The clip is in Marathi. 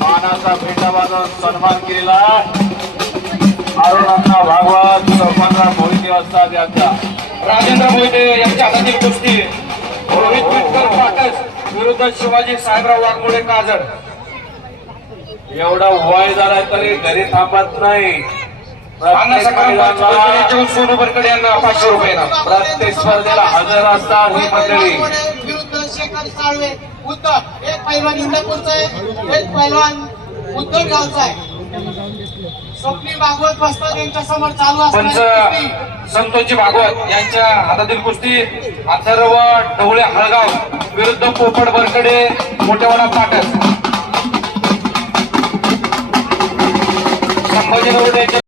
मानाचा फेटा बांधून सन्मान केलेला अरुणांना भागवत सरपंच मोहिते असतात यांचा राजेंद्र मोहिते यांच्या हातातील कुस्ती रोहित विठ्ठल पाटस विरुद्ध शिवाजी साहेबराव वाघमोडे काजड. एवढा वय झालाय तरी घरी थांबत नाही. सोनू बरकडे यांना 500 रुपये. प्रत्येक स्पर्धेला हजर असतात ही मंडळी. विरुद्ध शेखर साळवे उद्धव. एक पैलवान इंदापूरचा आहे, एक पैलवान उद्धव गावचा आहे. स्वप्नील भागवत बसतात यांच्या समोर चालू पंच संतोषजी भागवत यांच्या हातातील कुस्ती अथर्व ढवळे हळगाव विरुद्ध पोपट बरकडे मोठेवाडा पाटस. संभाजी